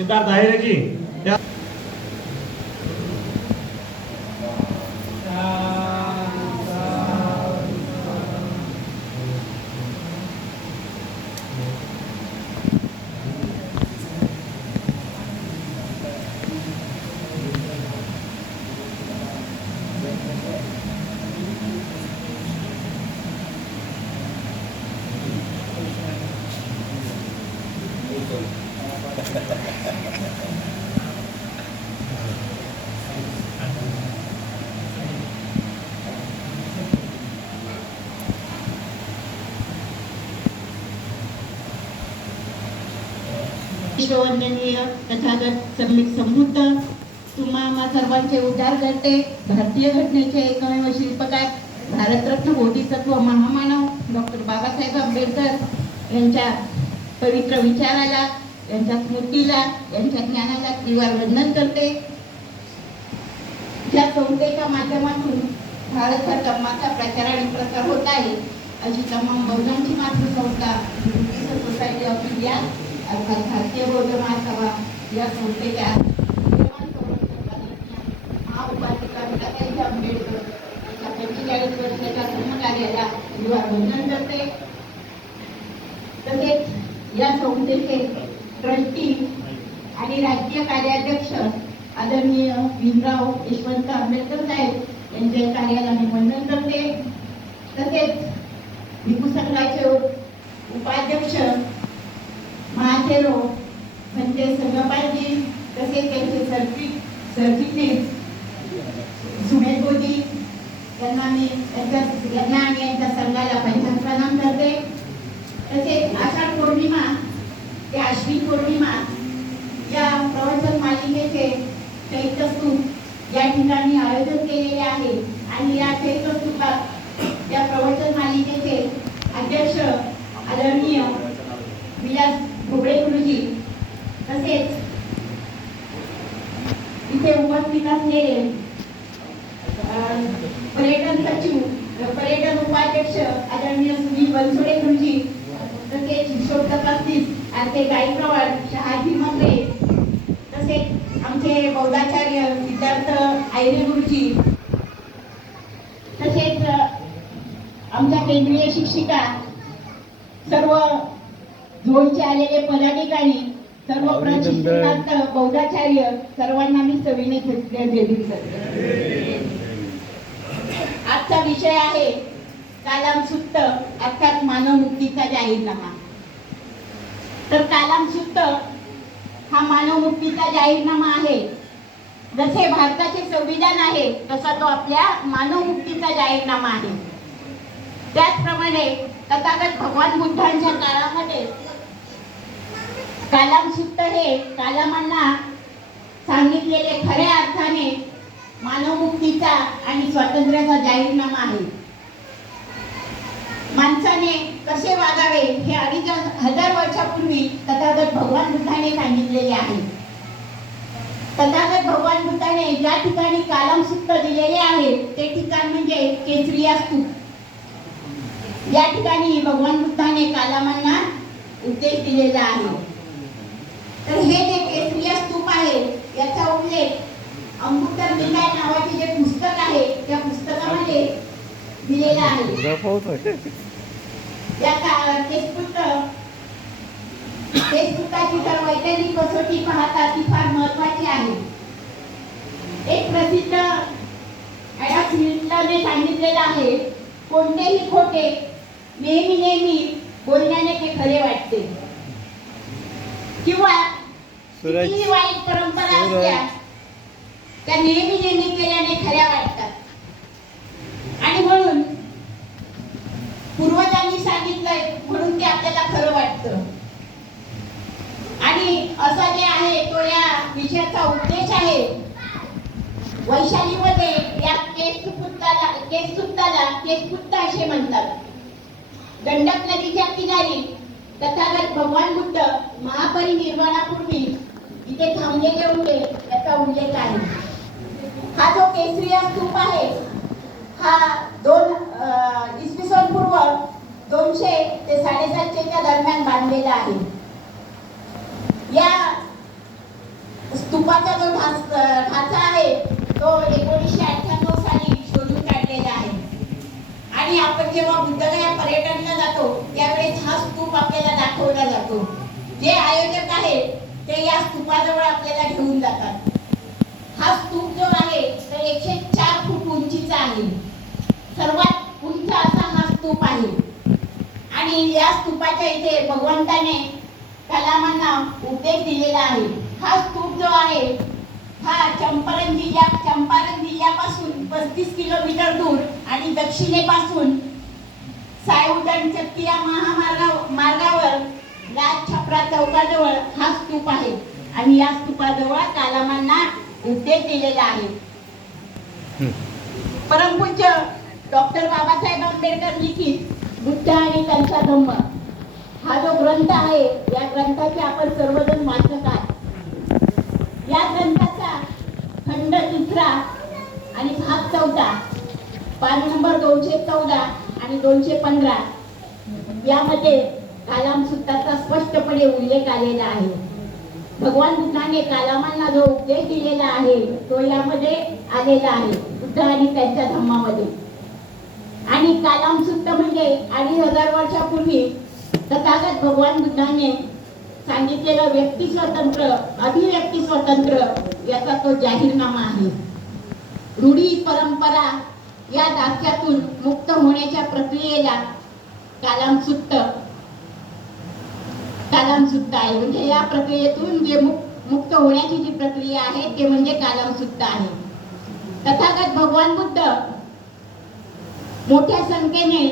सिद्धार्थ आहे की त्या वंदनीय तथागत समृद्ध तुम्हा सर्वांचे उद्धार करते भारतीय घटनेचे एकमेव शिल्पकार भारतरत्न बोधिसत्व महामानव डॉक्टर बाबासाहेब आंबेडकर यांच्या पवित्र विचाराला, यांच्या स्मृतीला, यांच्या ज्ञानाला त्रिवार वंदन करते। ज्या संस्थेच्या माध्यमातून भारत धर्माचा प्रचार आणि प्रसार होत आहे अशी तमाम बौद्धांची मातृसंस्था सोसायटी ऑफ इंडिया अर्थात भारतीय बौद्ध महासभा या संस्थेच्या महाउपासिका विलासराव आंबेडकर यांच्या 45 वर्षाच्या धर्मकार्याला वंदन करते। तसेच या संस्थेचे ट्रस्टी आणि राजकीय कार्याध्यक्ष आदरणीय भीमराव यशवंत आंबेडकर साहेब यांच्या कार्याला मी वंदन करते। तसेच भिक्खू संघाचे उपाध्यक्ष महाथेरो म्हणजे संगपालजी, तसेच त्यांचे सरचिटणीस सुमेधजी यांना मी यांना आणि यांच्या संघाला पंचांग प्रणाम करते। तसेच आषाढ पौर्णिमा ते आश्विन पौर्णिमा या प्रवचन मालिकेचे चैत्यस्तूप या ठिकाणी आयोजन केलेले आहे आणि या चैत्यस्तूपात या प्रवचन मालिकेचे अध्यक्ष आदरणीय विलास ढोबळे गुरुजी, तसेच इथे उपस्थित असलेले पर्यटन सचिव पर्यटन उपाध्यक्ष आदरणीय सुनील बनसोडे गुरुजी, तसेच हिशोब तपासनीस आरके गायकवाड, शहाजी मंत्रे, तसेच आमचे बौद्धाचार्य सिद्धार्थ आयरे गुरुजी, तसेच आमच्या केंद्रीय शिक्षिका, सर्व झोनचे आलेले पदाधिकारी, सर्व प्रशिक्षणार्थ बौद्धाचार्य, सर्वांना मी सविनय देवी करते। आजचा विषय आहे कालाम सुत्त अर्थात मानव मुक्तीचा जाहीरनामा। तर कालाम सुत्त हा मानव मुक्तीचा जाहीरनामा आहे। जसे भारताचे संविधान आहे तसा तो आपल्या मानव मुक्तीचा जाहीरनामा आहे। त्याचप्रमाणे तथागत भगवान बुद्धांच्या काळामध्ये कालाम सुत्त हे कालामांना सांगितलेले खऱ्या अर्थाने मानव मुक्तीचा आणि स्वातंत्र्याचा जाहीरनामा आहे। माणसाने कसे वागावे हे 2500 वर्षापूर्वी तथागत भगवान बुद्धाने सांगितलेले आहे। तथागत भगवान बुद्धाने ज्या ठिकाणी कालाम सुत्त दिलेले आहे ते ठिकाण म्हणजे केसरिया स्तूप। या ठिकाणी भगवान बुद्धाने कालामांना उपदेश दिलेला आहे। तर हे जे केसरिया स्तूप आहे याचा उल्लेख अमृतर निकाय नावाचे जे पुस्तक आहे त्या पुस्तकामध्ये दिलेला आहे। या पुस्तकाची जर वैज्ञानिक कसोटी पाहता ती फार महत्वाची आहे। एक प्रसिद्ध ॲडम स्मिथने सांगितलेलं आहे, कोणतेही खोटे नेहमी बोलण्याने ते खरे वाटते, किंवा कितीही वाईट परंपरा असल्या त्या नेहमी केल्याने खऱ्या वाटतात। आणि म्हणून पूर्वजांनी सांगितलंय म्हणून ते आपल्याला खरं वाटतं। आणि असा जे आहे तो या विषयाचा उद्देश आहे। वैशालीमध्ये या केसपुत्ता असे म्हणतात। गंडक नदीच्या किनारी तथागत भगवान बुद्ध महापरिनिर्वाणापूर्वी इथे थांबलेले होते याचा उल्लेख आहे। हा जो केसरिया स्तूप आहे हा इसवी सन पूर्व 200 ते 750 च्या दरम्यान बांधलेला आहे। या स्तूपाचा जो ढाचा आहे तो 1998 साली शोधून काढलेला आहे. आणि आपण जेव्हा बुद्धगया पर्यटनला जातो त्यावेळेस हा स्तूप आपल्याला दाखवला जातो. जे आयोजक आहेत ते या स्तूपाजवळ आपल्याला घेऊन जातात. हा स्तूप जो आहे तो 104 फूट उंचीचा आहे. सर्वात उंच असा हा स्तूप आहे. आणि या स्तूपाच्या इथे भगवंताने कलामांना उपदेश दिलेला आहे. हा स्तूप जो आहे हा चंपारण जिल्ह्यापासून 35 किलोमीटर दूर आणि दक्षिणेपासून सायउदन चक्किया मार्गावर राज छपरा चौकाजवळ हा स्तूप आहे. आणि या स्तूपाजवळ कलामांना उपदेश दिलेला आहे. परमपूज्य डॉक्टर बाबासाहेब आंबेडकर लिखित बुद्ध आणि त्यांचा धम्म हा जो ग्रंथ आहे या ग्रंथाचे आपण सर्वजण वाचक आहात. या ग्रंथाचा खंड 3 आणि भाग 14 पान नंबर 214 आणि 215 यामध्ये कालाम सूत्राचा स्पष्टपणे उल्लेख आलेला आहे. भगवान बुद्धाने कालामांना जो उपदेश दिलेला आहे तो यामध्ये आलेला आहे बुद्ध आणि त्यांच्या धम्मामध्ये. आणि कालाम सूत्र म्हणजे 2500 वर्षापूर्वी तथागत भगवान बुद्धाने सांगितलेलं व्यक्ती स्वतंत्र अभिव्यक्ती स्वतंत्र याचा तो जाहीरनामा आहे. रूढी परंपरा या दास्यातून मुक्त होण्याच्या प्रक्रियेला कालाम सूत्र आहे. म्हणजे या प्रक्रियेतून जे मुक्त होण्याची जी प्रक्रिया आहे ते म्हणजे कालाम सूत्र आहे. तथागत भगवान बुद्ध मोठ्या संख्येने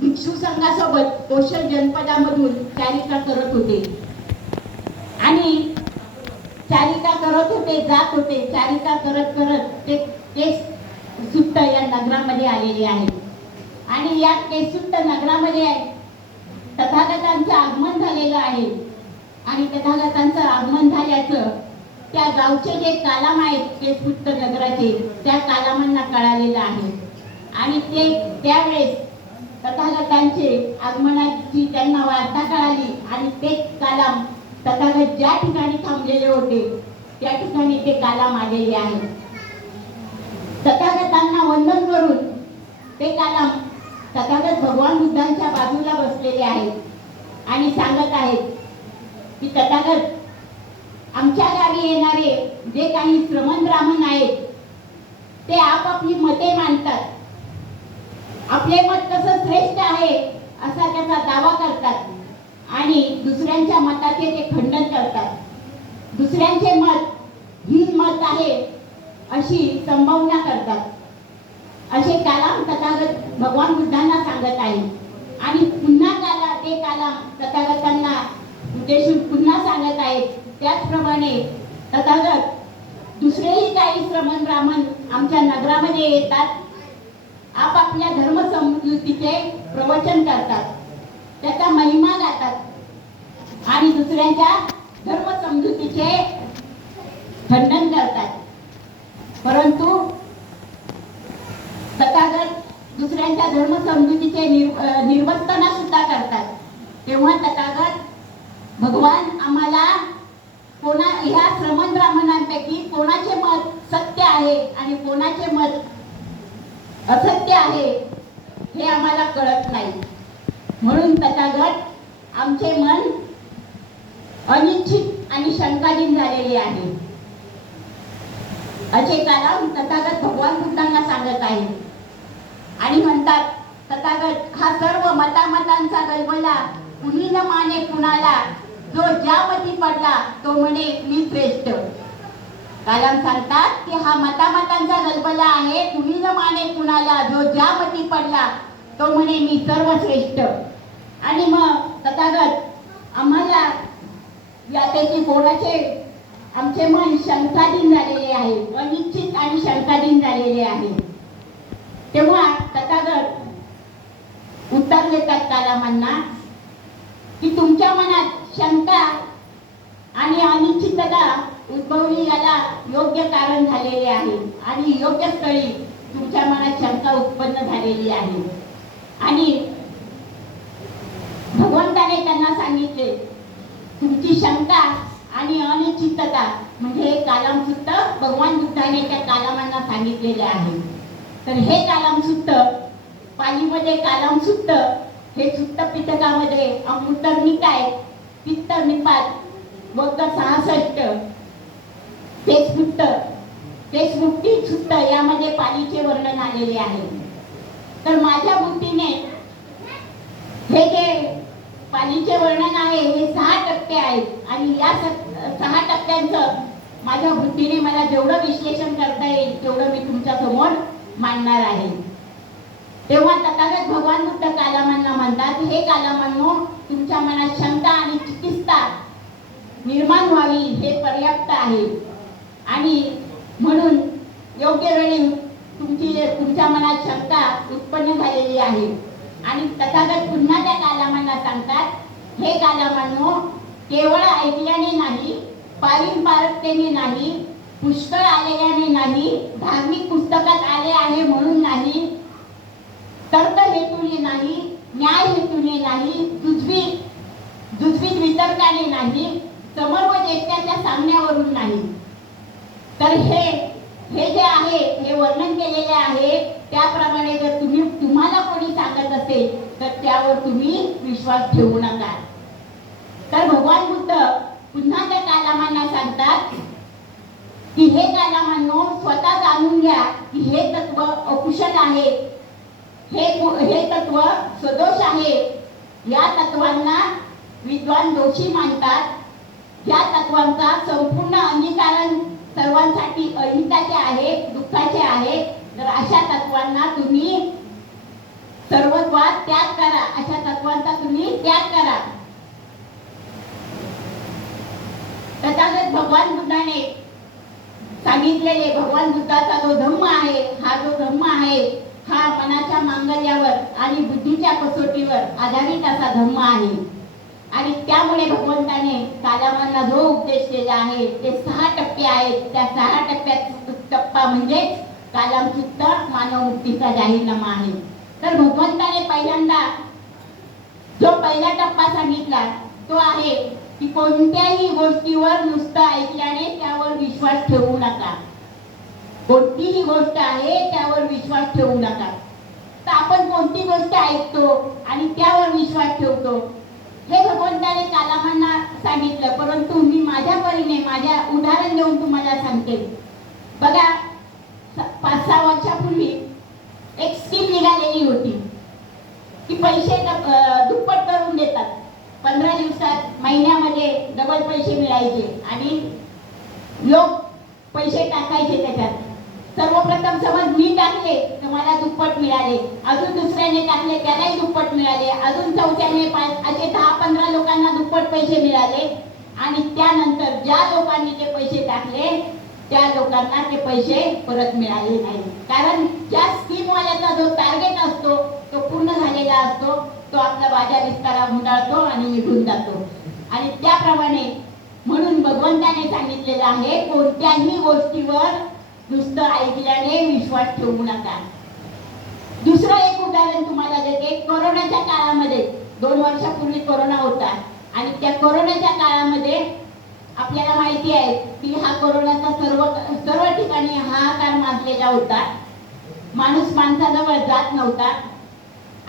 भिक्षू संघासोबत कौशल जनपदामधून चारिका करत होते आणि जात होते. चारिका करत ते सुट्ट या नगरामध्ये आलेले आहे. आणि या केसुट्ट नगरामध्ये तथागतांचं आगमन झालेलं आहे. आणि तथागतांचं आगमन झाल्याचं त्या गावचे जे कालाम आहेत केसुट्ट नगराचे त्या कालामांना कळालेलं आहे. आणि ते त्यावेळेस तथागतांचे आगमनाची त्यांना वार्ता कळाली आणि ते कालाम तथागत ज्या ठिकाणी थांबलेले होते त्या ठिकाणी ते कालाम आलेले आहेत. तथागतांना वंदन करून ते कालाम तथागत भगवान बुद्धांच्या बाजूला बसलेले आहेत आणि सांगत आहेत की तथागत आमच्या गावी येणारे जे काही श्रमण ब्राह्मण आहेत ते आपापली मते मांडतात. आपले मत कसं श्रेष्ठ आहे असा त्याचा दावा करतात आणि दुसऱ्यांच्या मताचे ते खंडन करतात. दुसऱ्यांचे मत ही मत आहे अशी संभावना करतात. असे कालाम तथागत भगवान बुद्धांना सांगत आहे. आणि पुन्हा ते कालाम तथागतांना उद्देशून पुन्हा सांगत आहेत. त्याचप्रमाणे तथागत दुसरेही काही श्रमण ब्राह्मण आमच्या नगरामध्ये येतात. आपापल्या धर्मसमजुतीचे प्रवचन करतात, त्याचा महिमा गातात आणि दुसऱ्यांच्या धर्मसमजुतीचे खंडन करतात. परंतु तथागत दुसऱ्यांच्या धर्मसमजुतीचे निर्वर्तना सुद्धा करतात. तेव्हा तथागत भगवान आम्हाला ह्या श्रमण ब्राह्मणांपैकी कोणाचे मत सत्य आहे आणि कोणाचे मत असत्य आहे हे आम्हाला कळत नाही. म्हणून तथागत आमचे मन अनिश्चित आणि शंकाधीन झालेले आहे असे कालाम तथागत भगवान बुद्धांना सांगत आहे. आणि म्हणतात तथागत हा सर्व मतामतांचा गलबला कुणी न माने कुणाला, जो ज्या मती पडला तो म्हणे मी श्रेष्ठ. कालाम सांगतात की हा मतामतांचा गलबला आहे, कुणी न माने कुणाला, जो ज्या मती पडला तो म्हणे मी सर्वश्रेष्ठ. आणि मग तथागत आम्हाला यापैकी कोणाचे आमचे मन शंकाधीन झालेले आहे, अनिश्चित आणि शंकाधीन झालेले आहे. तेव्हा तथागत उत्तर देतात कालामांना की तुमच्या मनात शंका आणि अनिश्चितता उद्भवली याला योग्य कारण झालेले आहे आणि योग्य स्थळी तुमच्या मनात शंका उत्पन्न झालेली आहे. आणि भगवंताने त्यांना सांगितले तुमची शंका आणि अनिश्चितता म्हणजे कालामसूक्त भगवान बुद्धाने त्या कालामांना सांगितलेले आहे. तर हे कालामसूक्त पालीमध्ये कालामसूक्त हे सुत्त पिटकामध्ये अमृतर निकाय पित्त निपात बौद्ध 66 तेसमुक्ती सुत्त यामध्ये पालीचे वर्णन आलेले आहे. तर माझ्या बुद्धीने हे जे पालीचे वर्णन आहे हे 6 टप्पे आहेत आणि या 6 टप्प्यांचं माझ्या बुद्धीने मला जेवढं विश्लेषण करता येईल तेवढं मी तुमच्या समोर मांडणार आहे. तेव्हा तथागत भगवान बुद्ध कालामांना म्हणतात, हे कालामांनो, तुमच्या मनात शंका आणि चिकित्सा निर्माण व्हावी हे पर्याप्त आहे आणि म्हणून योग्य वेळी तुमच्या मनात शंका उत्पन्न झालेली आहे. आणि तथागत पुन्हा त्या कालामांना सांगतात, हे कालामांनो, केवळ ऐकल्याने नाही, पारंपरिकतेने नाही, पुष्कळ आलेल्याने नाही, धार्मिक पुस्तकात आले आहे म्हणून नाही, तर्क हेतूने नाही, न्याय हेतूने नाही, जुजवीत वितर्काने नाही, समर्व ज्येष्ठाच्या सामन्यावरून नाही. तर हे जे आहे हे वर्णन केलेले आहे. त्याप्रमाणे जर तुम्हाला कोणी सांगत असेल तर त्यावर तुम्ही विश्वास ठेवू नका. तर भगवान बुद्ध पुन्हा त्या कालामांना सांगतात की हे कालामांनो, स्वतः जाणून घ्या की हे तत्व अकुशल आहे, हे तत्व सदोष आहे. या तत्वांना विद्वान दोषी मानतात. या तत्वांचा संपूर्ण अंगीकरण सर्वांसाठी अहिताचे आहे, दुःखाचे आहे. तर अशा तत्वांना तुम्ही सर्वत्वात त्याग करा. अशा तत्वांचा तुम्ही त्याग करा. तथागत भगवान बुद्धाने सांगितलेले भगवान बुद्धाचा जो धम्म आहे, हा जो धम्म आहे हा मनाच्या मांगल्यावर आणि बुद्धीच्या कसोटीवर आधारित असा धम्म आहे. आणि त्यामुळे भगवंताने कालामांना जो उपदेश केला आहे ते 6 टप्पे आहेत. त्या 6 टप्प्यात टप्पा म्हणजे कालामसूक्त मानव मुक्तीचा जाहीरनामा आहे. तर भगवंताने पहिल्यांदा जो पहिला टप्पा सांगितला तो आहे की कोणत्याही गोष्टीवर नुसतं ऐकल्याने त्यावर विश्वास ठेवू नका. कोणतीही गोष्ट आहे त्यावर विश्वास ठेवू नका. तर आपण कोणती गोष्ट ऐकतो आणि त्यावर विश्वास ठेवतो हे भगवंताने कालामांना सांगितलं. परंतु मी माझ्या परीने माझ्या उदाहरण देऊन तुम्हाला सांगते. बघा, 5-6 वर्षापूर्वी एक स्कीम निघालेली होती की पैसे दुप्पट करून देतात. 15 दिवसात महिन्यामध्ये डबल पैसे मिळायचे आणि लोक पैसे टाकायचे त्याच्यात. सर्वप्रथम समज मी टाकले तर मला दुप्पट मिळाले, अजून दुसऱ्याने टाकले त्यालाही दुप्पट मिळाले, अजून चौथ्याने असे 10-15 लोकांना दुप्पट पैसे मिळाले. आणि त्यानंतर ज्या लोकांनी ते पैसे टाकले त्या लोकांना ते पैसे परत मिळाले नाही. कारण ज्या स्कीम वाल्याचा जो टार्गेट असतो तो पूर्ण झालेला असतो, तो आपला बाजार विस्तारा गुंडाळतो आणि निघून जातो. आणि त्याप्रमाणे म्हणून भगवंताने सांगितलेलं आहे, कोणत्याही गोष्टीवर नुसतं ऐकल्याने विश्वास ठेवू नका. दुसरं एक उदाहरण तुम्हाला देते. कोरोनाच्या काळामध्ये 2 वर्षापूर्वी कोरोना होता आणि त्या कोरोनाच्या काळामध्ये आपल्याला माहिती आहे की हा कोरोनाचा सर्व ठिकाणी हाहाकार माजलेला होता. माणूस माणसाजवळ जात नव्हता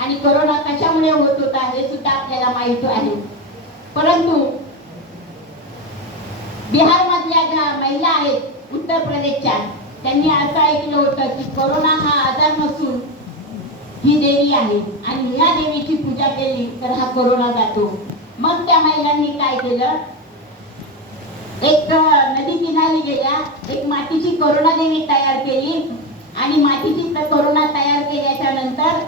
आणि कोरोना कशामुळे होत होता हे सुद्धा आपल्याला माहिती आहे. परंतु बिहार मधल्या ज्या महिला आहेत, उत्तर प्रदेशच्या, त्यांनी असं ऐकलं होतं की कोरोना हा आजार नसून ही देवी आहे आणि या देवीची पूजा केली तर हा कोरोना जातो. मग त्या महिलांनी काय केलं, एक नदी किनारी गेल्या, एक मातीची कोरोना देवी तयार केली आणि मातीची कोरोना तयार केल्याच्या नंतर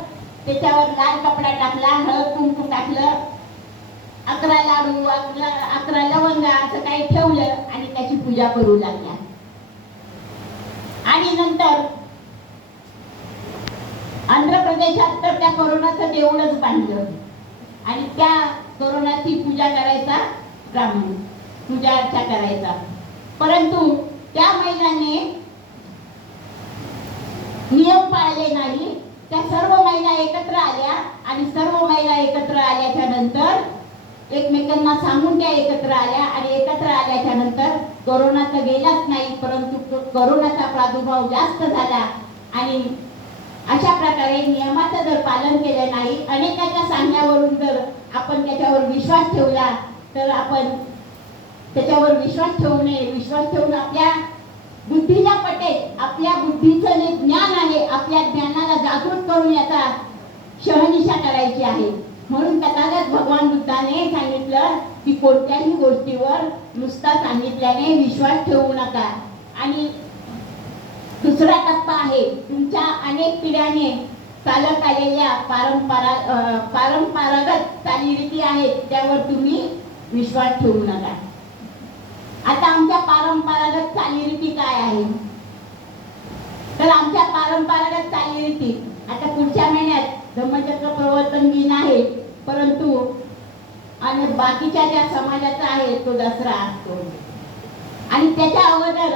त्याच्यावर लाल कपडा टाकला, हळद कुंकू टाकलं, 11 लाडू 11 लवंगा असं काही ठेवलं आणि त्याची पूजा करू लागल्या. आणि नंतर आंध्र प्रदेशात तर त्या कोरोनाचं देऊळच बांधलं आणि त्या कोरोनाची पूजा करायचा ब्राह्मण, पूजा अर्चा करायचा. परंतु त्या महिलांनी नियम पाळले नाही. त्या सर्व महिला एकत्र आल्या आणि सर्व महिला एकत्र आल्याच्या नंतर एकमेकांना सांगून त्या एकत्र आल्या आणि एकत्र आल्याच्या नंतर कोरोना तर गेलाच नाही, परंतु कोरोनाचा प्रादुर्भाव जास्त झाला आणि अशा प्रकारे नियमाचं जर पालन केलं नाही, अनेकांच्या सांगण्यावरून जर आपण त्याच्यावर विश्वास ठेवला तर आपण त्याच्यावर विश्वास ठेवू नये. विश्वास ठेवून आपल्या बुद्धीला पटेल, आपल्या बुद्धीचं जे ज्ञान आहे आपल्या ज्ञानाला जागृत करून याचा शहनिशा करायची आहे. म्हणून तथागत भगवान बुद्धाने सांगितलं की कोणत्याही गोष्टीवर नुसता सांगितल्याने विश्वास ठेवू नका. आणि दुसरा टप्पा आहे तुमच्या अनेक पिढ्याने चालत आलेल्या परंपरागत चालीरीती आहेत त्यावर तुम्ही विश्वास ठेवू नका. आता आमच्या परंपरागत चालीरीती काय आहे? तर आमच्या परंपरागत चालीरीती आता पुढच्या महिन्यात धम्मचक्र प्रवर्तन दिन आहे, परंतु आणि बाकीच्या ज्या समाजाचा आहे तो दसरा असतो आणि त्याच्या अगोदर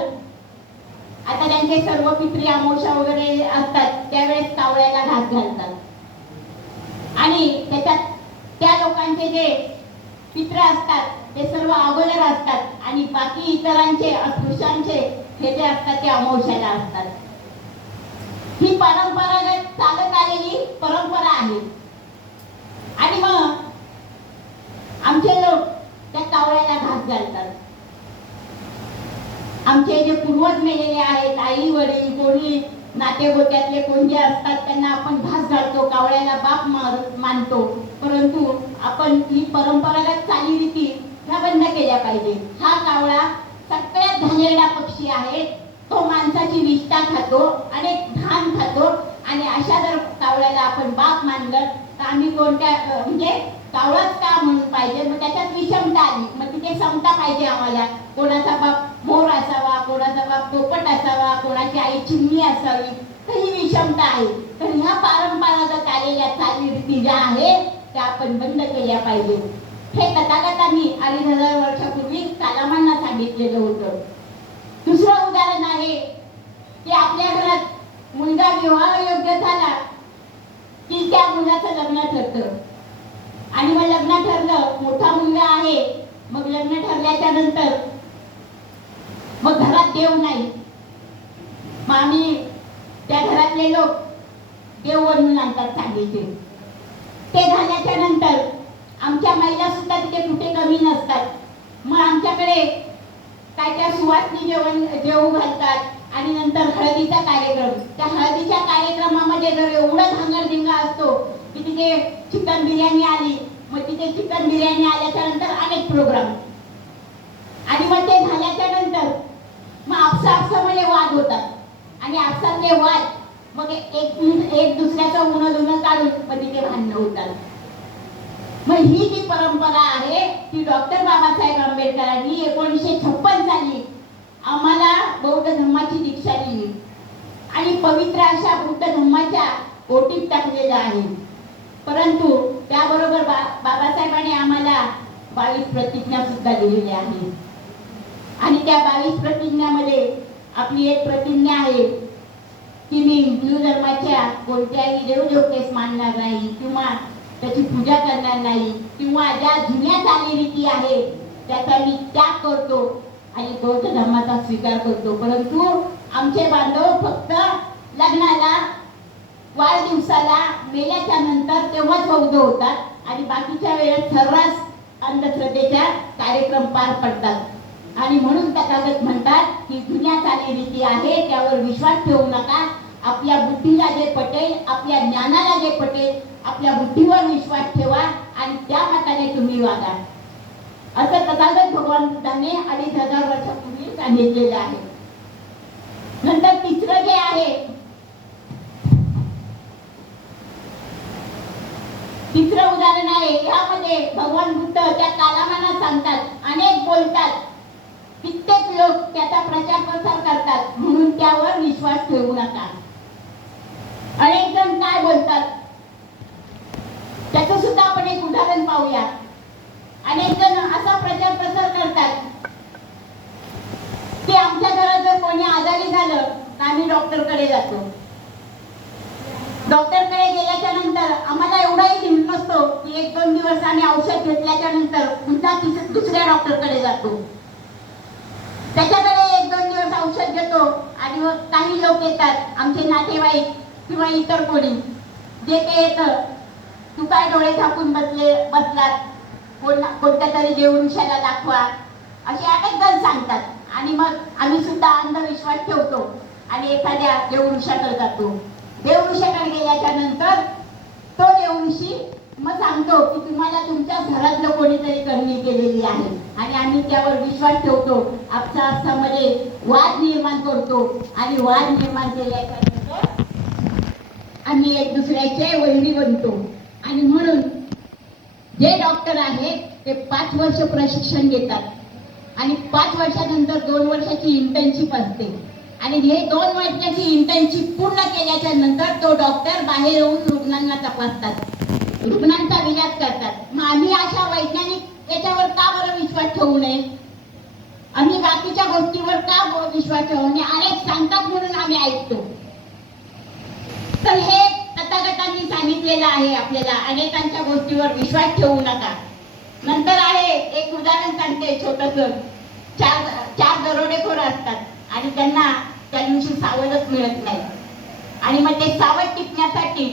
आता त्यांचे सर्व पितृ अमावस्या वगैरे असतात त्यावेळेस कावळ्याला घास घालतात आणि त्याच्यात त्या लोकांचे जे पितृ असतात ते सर्व अगोदर असतात आणि बाकी इतरांचे अस्पृश्यांचे हे जे असतात ते अमावस्याला असतात. ही परंपरागत चालत आलेली परंपरा आहे. आणि मग आमचे लोक त्या कावळ्याला घास घालतात. आमचे जे पूर्वज मेलेले आहेत, आई वडील कोणी नातेगोत्यातले कोण जे असतात त्यांना आपण घास घालतो, कावळ्याला बाप मानतो, परंतु आपण ही परंपरागत चालीरीती ह्या बंद केल्या पाहिजे. हा कावळा सगळ्यात घाणेरडा पक्षी आहे. तो माणसाची विष्ठा खातो आणि घाण खातो आणि अशा जर कावळ्याला आपण बाप मानलं तर आम्ही कोणत्या म्हणजे कावळाच का म्हणून पाहिजे? मग त्याच्यात विषमता आली. मग तिथे समता पाहिजे आम्हाला. कोणाचा बाप मोर असावा, कोणाचा बाप पोपट असावा, कोणाची आई चिमणी असावी, तर ही विषमता आहे. तर ह्या परंपरागत आलेल्या चालीरीती ज्या आहेत त्या आपण बंद केल्या पाहिजे. हे तथागतांनी 2500 वर्षापूर्वी कालामांना सांगितलेलं होतं. दुसरं उदाहरण आहे की आपल्या घरात मुलगा विवाह योग्य झाला की त्या मुलाचं लग्न ठरतं आणि मग लग्न ठरलं, मोठा मुलगा आहे, मग लग्न ठरल्याच्या नंतर मग घरात देव नाही, मग आम्ही त्या घरातले लोक देव बनवून आणतात चांगलीचे. ते झाल्याच्या नंतर आमच्या महिला सुद्धा तिथे कुठे कमी नसतात. मग आमच्याकडे काय त्या सुवासनी जेवू घालतात आणि नंतर हळदीचा कार्यक्रम. त्या हळदीच्या कार्यक्रमामध्ये जर एवढा धांगडधिंगा असतो की तिथे चिकन बिर्याणी आली, मग तिथे चिकन बिर्याणी आल्याच्या नंतर अनेक प्रोग्राम आणि मग ते झाल्याच्या नंतर मग आपसामध्ये वाद होतात आणि आपसातले वाद मग एक दुसऱ्याचं उन्हा काढून मग तिथे भांडणं होतात. मग ही जी परंपरा आहे ती डॉक्टर बाबासाहेब आंबेडकरांनी 1956 साली आम्हाला बौद्ध धर्माची दीक्षा दिली आणि पवित्र अशा बौद्ध धर्माच्या ओटीत टाकलेलं आहे. परंतु त्याबरोबर बाबासाहेबांनी आम्हाला 22 प्रतिज्ञा सुद्धा दिलेल्या आहेत आणि त्या 22 प्रतिज्ञामध्ये आपली एक प्रतिज्ञा आहे की मी हिंदू धर्माच्या कोणत्याही देवदेवतेस मानणार नाही किंवा त्याची पूजा करणार नाही किंवा ज्या जुन्या चालीरीती आहेत त्याचा मी त्याग करतो आणि बौद्ध धर्माचा स्वीकार करतो. परंतु आमचे बांधव फक्त लग्नाला, वाढदिवसाला, मेल्याच्या नंतर तेव्हाच बौद्ध होतात आणि बाकीच्या वेळेत सर्रास अंधश्रद्धेच्या कार्यक्रम पार पडतात. आणि म्हणून तथागत म्हणतात की जुन्या चालीरीती आहे त्यावर विश्वास ठेवू नका. आपल्या बुद्धीला जे पटेल, आपल्या ज्ञानाला जे पटेल, आपल्या बुद्धीवर विश्वास ठेवा आणि त्या मताने तुम्ही वागा, असं तथागत भगवान बुद्धाने 2500 वर्षापूर्वी सांगितलेलं आहे. नंतर तिसरं जे आहे, तिसरं उदाहरण आहे. यामध्ये भगवान बुद्ध त्या कालामाना सांगतात, अनेक बोलतात, कित्येक लोक त्याचा प्रचार प्रसार करतात, म्हणून त्यावर विश्वास ठेवू नका. अनेक जण काय बोलतात त्याचं सुद्धा आपण एक उदाहरण पाहूया. अनेक जण असा प्रचार प्रसार करतात की आमच्या घरात जर कोणी आजारी झालं तर आम्ही डॉक्टरकडे जातो. डॉक्टरकडे गेल्याच्या नंतर आम्हाला एवढाही धिंड नसतो की 1-2 दिवस आम्ही औषध घेतल्याच्या नंतर पुन्हा दुसऱ्या डॉक्टरकडे जातो. त्याच्याकडे 1-2 दिवस औषध घेतो आणि मग काही लोक येतात आमचे नातेवाईक किंवा इतर कोणी, जे ते येतं, तू काय डोळे झाकून बसलात, कोणत्या तरी देवऋषाला दाखवा, असे अनेक जण सांगतात. आणि मग आम्ही सुद्धा अंधविश्वास ठेवतो आणि एखाद्या देवऋषाकडे जातो. देवऋषाकडे गेल्याच्या नंतर तो देवऋषी मग सांगतो की तुम्हाला तुमच्या घरातलं कोणीतरी करणी केलेली आहे आणि आम्ही त्यावर विश्वास ठेवतो. आपसामध्ये वाद निर्माण करतो आणि वाद निर्माण केल्याच्या नंतर आम्ही एक दुसऱ्याचे वैरी बनतो. आणि म्हणून जे डॉक्टर आहेत ते 5 वर्ष प्रशिक्षण घेतात आणि 5 वर्षानंतर 2 वर्षाची इंटर्नशिप असते आणि हे 2 वर्षाची इंटर्नशिप पूर्ण केल्याच्या नंतर तो डॉक्टर बाहेर येऊन रुग्णांना तपासतात, रुग्णांचा इलाज करतात. मग आम्ही अशा वैज्ञानिक याच्यावर का बरं विश्वास ठेवू नये? आम्ही बाकीच्या गोष्टीवर का विश्वास ठेवू नये? अनेक सांगतात म्हणून आम्ही ऐकतो. तर हे तथागतांनी सांगितलेलं आहे आपल्याला, अनेकांच्या गोष्टीवर विश्वास ठेवू नका. नंतर आहे एक उदाहरण सांगते छोटंसं. 4 दरोडेखोर असतात आणि त्यांना त्या दिवशी सावधच मिळत नाही आणि मग ते सावध टिपण्यासाठी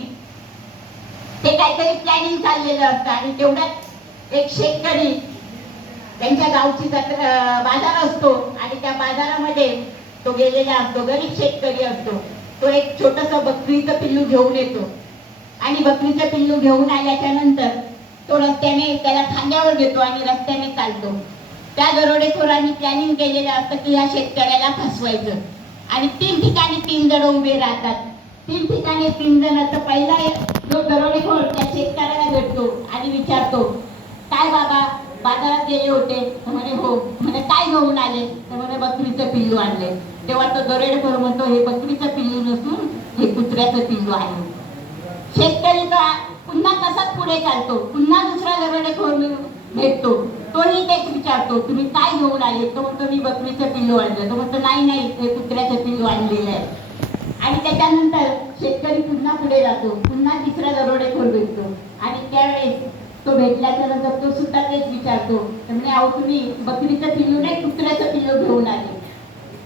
ते काहीतरी प्लॅनिंग चाललेलं असतं आणि तेवढ्यात एक शेतकरी, त्यांच्या गावची बाजार असतो आणि त्या बाजारामध्ये तो गेलेला असतो, गरीब शेतकरी असतो. तो एक छोटंसं बकरीचं पिल्लू घेऊन येतो आणि बकरीचं पिल्लू घेऊन आल्याच्या नंतर तो रस्त्याने त्याला खांद्यावर घेतो आणि रस्त्याने चालतो. त्या दरोडेखोरांनी प्लॅनिंग केलेलं असतं की या शेतकऱ्याला फसवायचं आणि 3 ठिकाणी 3 जण उभे राहतात. 3 ठिकाणी 3 जण. तर पहिला जो दरोडेखोर त्या शेतकऱ्याला भेटतो आणि विचारतो, काय बाबा बाजारात गेले होते? म्हणे हो. म्हणे काय घेऊन आले? तर म्हणे बकरीचं पिल्लू आणले. तेव्हा तो दरोडेखोर म्हणतो, हे बकरीचं पिल्लू नसून हे कुत्र्याचं पिल्लू आहे. शेतकरी पुन्हा तसाच पुढे चालतो. पुन्हा दुसरा दरोडेखोर भेटतो, तोही तेच विचारतो, तुम्ही काय घेऊन आले? तो म्हणतो मी बकरीचं पिल्लू आणलं. तो म्हणतो नाही हे कुत्र्याचं पिल्लू आणलेलं आहे. आणि त्याच्यानंतर शेतकरी पुन्हा पुढे जातो, पुन्हा तिसरा दरोडेखोर भेटतो आणि त्यावेळेस तो भेटल्याच्या नंतर तो सुद्धा तेच विचारतो, म्हणजे अहो तुम्ही बकरीचं पिल्लू नाही कुत्र्याचं पिल्लू घेऊन आले.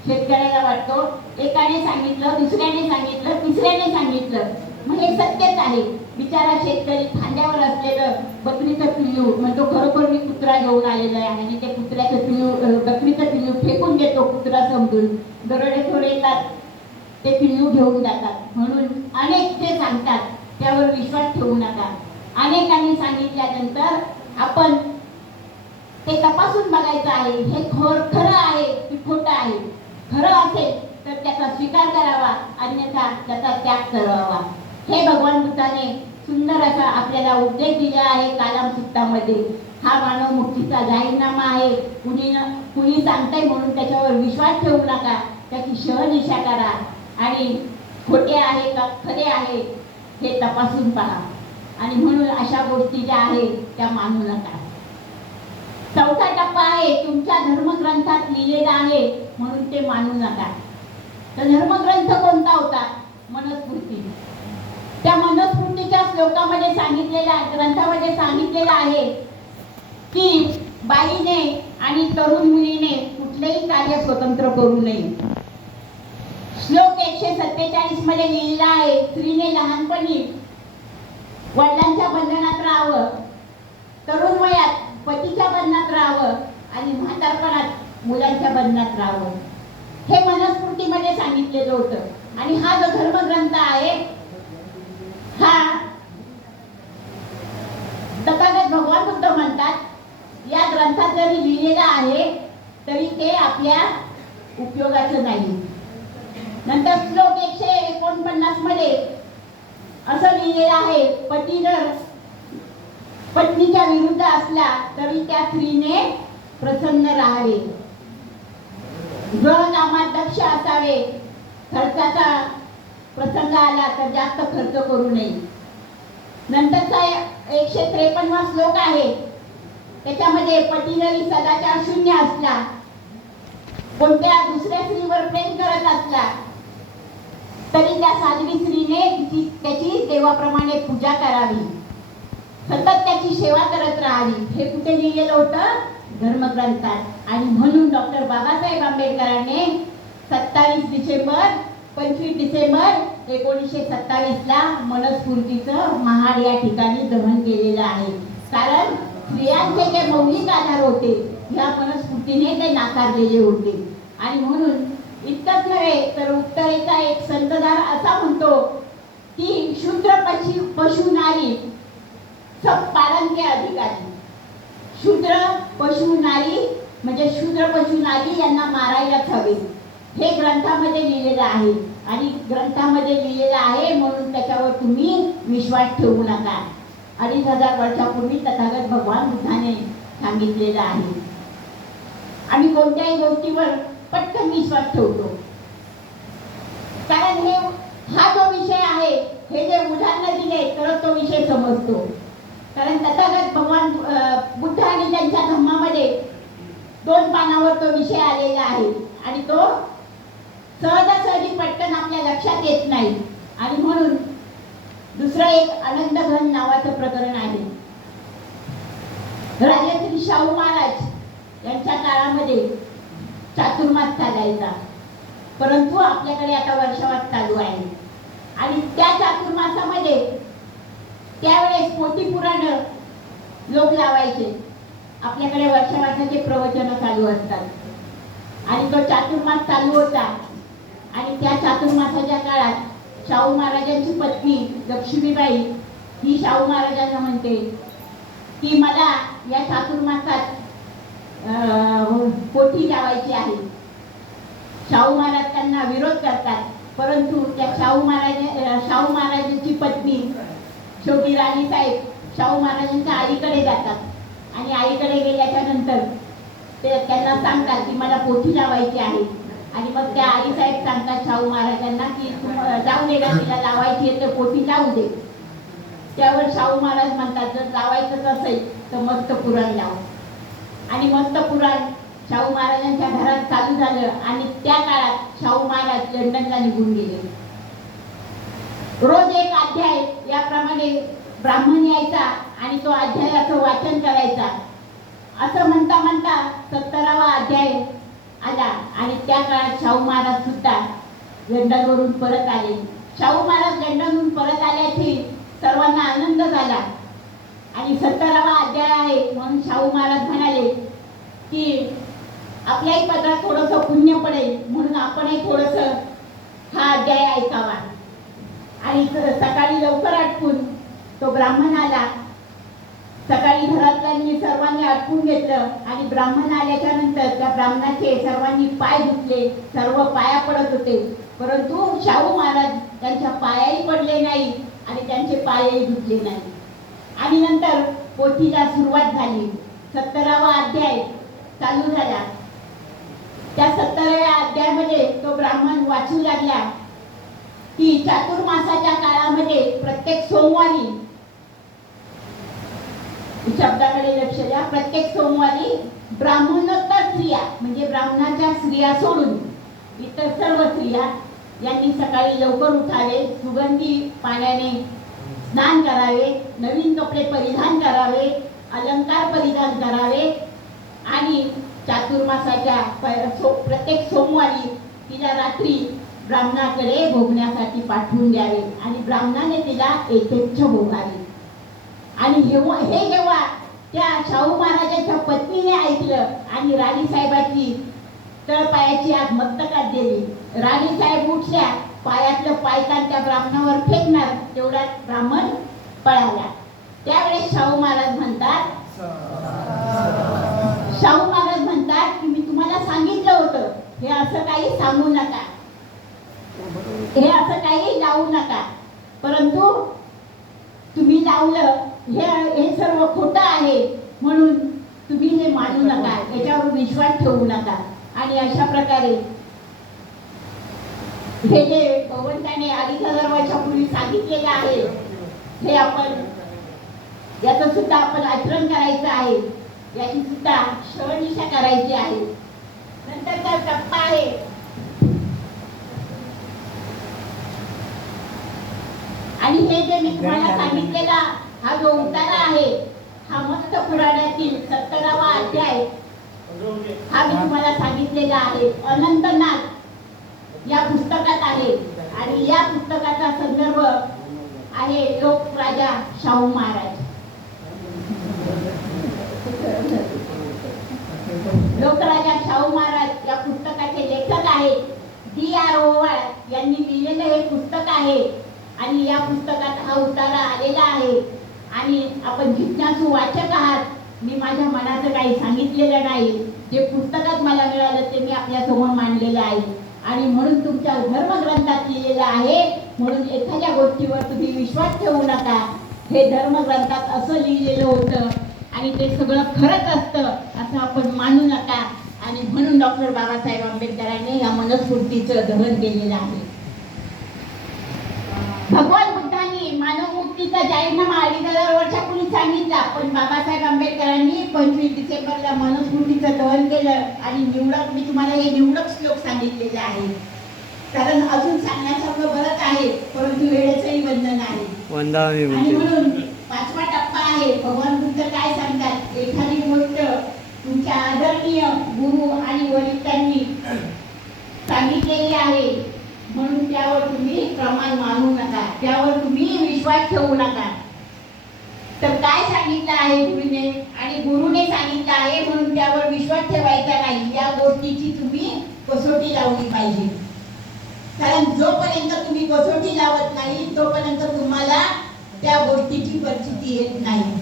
शेतकऱ्याला वाटतो एकाने सांगितलं, दुसऱ्याने सांगितलं, तिसऱ्याने सांगितलं, मग हे सत्यच आहे. बिचारा शेतकरी खांद्यावर असलेलं बकरीचं पिल्लू म्हणतो खरोखर मी कुत्रा घेऊन आलेला आहे आणि ते बकरीचं पिल्लू फेकून देतो कुत्रा समजून. दरोडेखोर येतात, ते पिल्लू घेऊन जातात. म्हणून अनेक जे सांगतात त्यावर विश्वास ठेवू नका. अनेकांनी सांगितल्यानंतर आपण ते तपासून बघायचं आहे, हे खरं आहे की खोटं आहे. खरं असेल तर त्याचा स्वीकार करावा, अन्यथा त्याचा त्याग करावा. हे भगवान बुद्धाने सुंदर असा आपल्याला उपदेश दिला आहे कालामसुत्तामध्ये. हा मानव मुक्तीचा जाहीरनामा आहे. कुणी सांगताय म्हणून त्याच्यावर विश्वास ठेवू नका, त्याची शहनिशा करा आणि खोटे आहे का खरे आहे हे तपासून पहा. आणि म्हणून अशा गोष्टी ज्या आहेत त्या मानू नका. 4था टप्पा आहे तुमच्या धर्मग्रंथात लिहिलेला आहे म्हणून ते मानू नका. तर धर्मग्रंथ कोणता होता? मनुस्मृती. त्या मनुस्मृतीच्या श्लोकामध्ये ग्रंथामध्ये सांगितलेलं आहे की बाईने आणि तरुण मुलीने कुठलेही कार्य स्वतंत्र करू नये. श्लोक 147 मध्ये लिहिलेला आहे, स्त्रीने लहानपणी वडिलांच्या बंधनात राहावं, तरुण वयात पतीच्या बंधनात राहावं आणि म्हातारपणात मुलांच्या बंधनात राहावं. हे मनुस्मृतीमध्ये सांगितलेलं होतं. आणि हा जो धर्मग्रंथ आहे हा तथागत भगवान बुद्ध म्हणतात, या ग्रंथात जरी लिहिलेलं आहे तरी ते आपल्या उपयोगाचं नाही. नंतर श्लोक 149 मध्ये असं लिहिलेलं आहे, पती जर पत्नीच्या विरुद्ध असला तरी त्या स्त्रीने प्रसन्न राहावे, गृहकामात दक्ष असावे, खर्चाचा प्रसंग आला तर जास्त खर्च करू नये. नंतरचा 153वा श्लोक आहे, त्याच्यामध्ये पती जरी सदाचार शून्य असला, कोणत्या दुसऱ्या स्त्रीवर प्रेम करत असला तरी त्या साध्वी स्त्रीने त्याची देवाप्रमाणे पूजा करावी, सतत त्याची सेवा करत राहावी, हे कुठे लिहिलेलं होतं? धर्मग्रंथात. आणि म्हणून डॉक्टर बाबासाहेब आंबेडकरांनी 25 डिसेंबर 1927 ला मनस्फूर्तीचं महाड या ठिकाणी दहन केलेलं आहे. कारण स्त्रियांचे जे मौलिक आधार होते या मनस्फूर्तीने ते नाकारलेले होते. आणि म्हणून इतकंच नव्हे तर उत्तरेचा एक संतदार असा म्हणतो की शूद्र पशु नारी सब पालन के अधिकारी. शूद्र पशु नारी म्हणजे शूद्र पशु नारी यांना मारायलाच हवे, हे ग्रंथामध्ये लिहिलेलं आहे. आणि ग्रंथामध्ये लिहिलेलं आहे म्हणून त्याच्यावर तुम्ही विश्वास ठेवू नका. 2500 वर्षापूर्वी तथागत भगवान बुद्धाने सांगितलेलं आहे. आम्ही कोणत्याही गोष्टीवर पटकन विश्वास ठेवतो, कारण हा जो विषय आहे हे जे उदाहरण दिले तर तो विषय समजतो. कारण तथागत भगवान बुद्ध आणि त्यांच्या धम्मामध्ये 2 पानावर तो विषय आलेला आहे आणि तो सहजासहजी पटकन आपल्या लक्षात येत नाही. आणि म्हणून दुसरं एक आनंद घन नावाचं प्रकरण आहे. राजश्री शाहू महाराज यांच्या काळामध्ये चातुर्मास चालायचा, परंतु आपल्याकडे आता वर्षावास चालू आहे. आणि त्या चातुर्मासामध्ये त्यावेळेस पोथी पुराण लोक लावायचे. आपल्याकडे वर्षावासाचे प्रवचन चालू असतात आणि तो चातुर्मास चालू होता. आणि त्या चातुर्मासाच्या काळात शाहू महाराजांची पत्नी लक्ष्मीबाई ही शाहू महाराजांना म्हणते की मला या चातुर्मासात पोथी लावायची आहे. शाहू महाराज त्यांना विरोध करतात, परंतु त्या शाहू महाराजांची पत्नी शेवटी राणीसाहेब शाहू महाराजांच्या आईकडे जातात आणि आईकडे गेल्याच्या नंतर ते त्यांना सांगतात की मला पोथी लावायची आहे. आणि मग त्या आईसाहेब सांगतात शाहू महाराजांना की जाऊ दे का, तिला लावायची आहे तर पोथी लावू दे. त्यावर शाहू महाराज म्हणतात जर लावायचंच असेल तर मस्त पुराण लाव. आणि मस्त पुराण शाहू महाराजांच्या घरात चालू झालं. आणि त्या काळात शाहू महाराज लंडनला निघून गेले. रोज एक अध्याय याप्रमाणे ब्राह्मण यायचा आणि तो अध्यायाचं वाचन करायचा. असं म्हणता म्हणता 70वा अध्याय आला आणि त्या काळात शाहू महाराज सुद्धा लंडनवरून परत आले. शाहू महाराज लंडनहून परत आल्याची सर्वांना आनंद झाला. आणि 70वा अध्याय आहे म्हणून शाहू महाराज म्हणाले की आपल्याही पदरात थोडंसं पुण्य पडेल म्हणून आपणही थोडंसं हा अध्याय ऐकावा. आणि सकाळी लवकर आटपून तो ब्राह्मण आला. सकाळी घरातल्यांनी सर्वांनी आटपून घेतलं आणि ब्राह्मण आल्याच्या नंतर त्या ब्राह्मणाचे सर्वांनी पाय धुतले. सर्व पाया पडत होते, परंतु शाहू महाराज त्यांच्या पायाही पडले नाही आणि त्यांचे पायही धुतले नाही. आणि नंतर पोथीला सुरुवात झाली. 70वा अध्याय चालू झाला. त्या 70व्या अध्यायामध्ये तो ब्राह्मण वाचू लागला की चातुर्मासाच्या काळामध्ये प्रत्येक सोमवारी, शब्दाकडे लक्ष द्या, प्रत्येक सोमवारी ब्राह्मणोत्तर स्त्रिया म्हणजे ब्राह्मणाच्या स्त्रिया सोडून इतर सर्व स्त्रिया यांनी सकाळी लवकर उठावे, सुगंधी पाण्याने स्नान करावे, नवीन कपडे परिधान करावे, अलंकार परिधान करावे आणि चातुर्मासाच्या प्रत्येक सोमवारी तिला रात्री ब्राह्मणाकडे भोगण्यासाठी पाठवून द्यावे आणि ब्राह्मणाने तिला यथेच्छ भोगावे. आणि हे जेव्हा त्या शाहू महाराजांच्या पत्नीने ऐकलं आणि राणीसाहेबाची तळपायाची आग मस्तकात गेली. राणीसाहेब उठल्या, पायातलं पायतान त्या ब्राह्मणावर फेकणार, तेवढ्यात ब्राह्मण पळाला. त्यावेळेस शाहू महाराज म्हणतात की मी तुम्हाला सांगितलं होतं हे असं काही सांगू नका, हे असं काही लावू नका, परंतु तुम्ही लावलं. हे सर्व खोटं आहे म्हणून तुम्ही हे मानू नका, याच्यावर विश्वास ठेवू नका. आणि अशा प्रकारे हे जे भगवंताने 2500 वर्षापूर्वी सांगितलेलं आहे हे याचं सुद्धा आपण आचरण करायचं आहे, याची सुद्धा शहनिशा करायची आहे. नंतरचा टप्पा आहे आणि हे जे मी तुम्हाला सांगितलेला हा जो उतारा आहे, हा मस्त पुराणातील 70वा अध्याय हा मी तुम्हाला सांगितलेला आहे, अनंतनाथ या पुस्तकात आहे. आणि या पुस्तकाचा संदर्भ आहे लोकराजा शाहू महाराज. लोकराजा शाहू महाराज या पुस्तकाचे लेखक आहेत. D.R. ओवाळ यांनी लिहिलेलं हे पुस्तक आहे. आणि या पुस्तकात हा उतारा आलेला आहे. आणि आपण जिज्ञासू वाचक आहात. मी माझ्या मनाचं काही सांगितलेलं नाही. जे पुस्तकात मला मिळालं ते मी आपल्या समोर मांडलेलं आहे. आणि म्हणून तुमच्या धर्मग्रंथात लिहिलेलं आहे. म्हणून एखाद्या गोष्टीवर तुम्ही विश्वास ठेवू नका. हे धर्मग्रंथात असं लिहिलेलं होतं आणि ते सगळं खरंच असतं असं आपण मानू नका. आणि म्हणून डॉक्टर बाबासाहेब आंबेडकरांनी या मनस्फूर्तीचं दहन केलेलं आहे. भगवान बुद्धांनी मानवमुक्तीचा जाहीरनामा 2500 वर्षापूर्वी सांगितला, पण बाबासाहेब आंबेडकरांनी 25 डिसेंबरला मनस्फूर्तीचं दहन केलं. आणि निवडक मी तुम्हाला हे निवडक श्लोक सांगितलेले आहे, कारण अजून सांगण्यासारखं बरंच आहे, परंतु वेळेचंही बंधन आहे. आणि म्हणून 5वा टप्पा आहे. भगवान बुद्ध काय सांगतात, एखादी गोष्ट तुमच्या आदरणीय गुरु आणि वरिष्ठांनी सांगितलेली आहे म्हणून त्यावर तुम्ही प्रमाण मानू नका, त्यावर तुम्ही विश्वास ठेवू नका. तर काय सांगितलं आहे गुरुने, आणि गुरुने सांगितलं आहे म्हणून त्यावर विश्वास ठेवायचा नाही. या गोष्टीची तुम्ही कसोटी लावली पाहिजे, कारण जोपर्यंत तुम्ही कसोटी लावत नाही तोपर्यंत तुम्हाला त्या गोष्टीची परिस्थिती येत नाही.